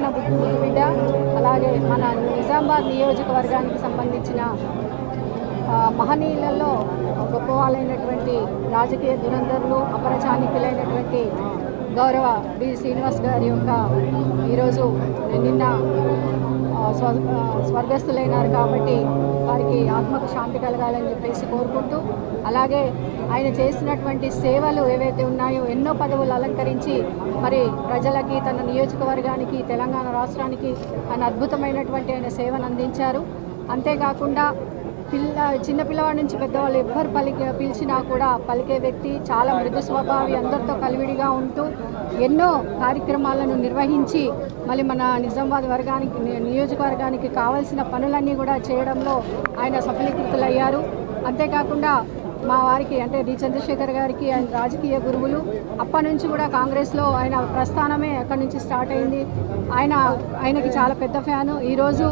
తెలంగాణ బిడ్డ అలాగే మన నిజామాబాద్ నియోజకవర్గానికి సంబంధించిన మహనీయులలో గొప్పవాళ్ళైనటువంటి రాజకీయ దురంధరులు అపరచానికులైనటువంటి గౌరవ బి శ్రీనివాస్ గారి యొక్క ఈరోజు నిన్న స్వ స్వర్గస్థులైనారు కాబట్టి వారికి ఆత్మకు శాంతి కలగాలని చెప్పేసి కోరుకుంటూ అలాగే ఆయన చేసినటువంటి సేవలు ఏవైతే ఉన్నాయో ఎన్నో పదవులు అలంకరించి మరి ప్రజలకి తన నియోజకవర్గానికి తెలంగాణ రాష్ట్రానికి ఆయన అద్భుతమైనటువంటి ఆయన సేవను అందించారు. అంతేకాకుండా పిల్ల చిన్నపిల్లవాడి నుంచి పెద్దవాళ్ళు ఎవ్వరు పలికి పిలిచినా కూడా పలికే వ్యక్తి చాలా మృదు స్వభావి అందరితో కలివిడిగా ఉంటూ ఎన్నో కార్యక్రమాలను నిర్వహించి మళ్ళీ మన నిజామాబాద్ వర్గానికి ని- నియోజకవర్గానికి కావాల్సిన పనులన్నీ కూడా చేయడంలో ఆయన సఫలీకృతులయ్యారు. అంతేకాకుండా మా వారికి అంటే డి చంద్రశేఖర్ గారికి ఆయన రాజకీయ గురువులు అప్పటి నుంచి కూడా కాంగ్రెస్లో ఆయన ప్రస్థానమే అక్కడి నుంచి స్టార్ట్ అయింది. ఆయన ఆయనకి చాలా పెద్ద ఫ్యాను. ఈరోజు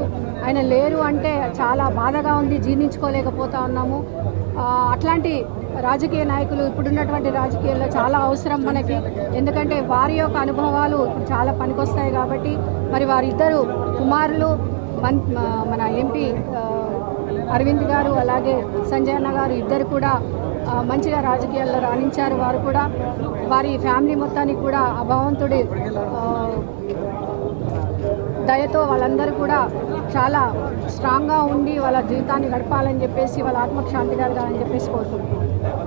ఆయన లేరు అంటే చాలా బాధగా ఉంది. జీర్ణించుకోలేకపోతా ఉన్నాము. ఆ, అట్లాంటి రాజకీయ నాయకులు ఇప్పుడున్నటువంటి రాజకీయాల్లో చాలా అవసరం మనకి. ఎందుకంటే వారి యొక్క అనుభవాలు ఇప్పుడు చాలా పనికొస్తాయి కాబట్టి మరి వారిద్దరు కుమారులు మన్ మన ఎంపీ అరవింద్ గారు అలాగే సంజయ్ అన్న గారు ఇద్దరు కూడా మంచిగా రాజకీయాల్లో రాణించారు. వారు కూడా వారి ఫ్యామిలీ మొత్తానికి కూడా ఆ దయతో వాళ్ళందరూ కూడా చాలా స్ట్రాంగ్గా ఉండి వాళ్ళ జీవితాన్ని గడపాలని చెప్పేసి వాళ్ళ ఆత్మకు శాంతి కలగాలని చెప్పేసి కోరుకుంటున్నాను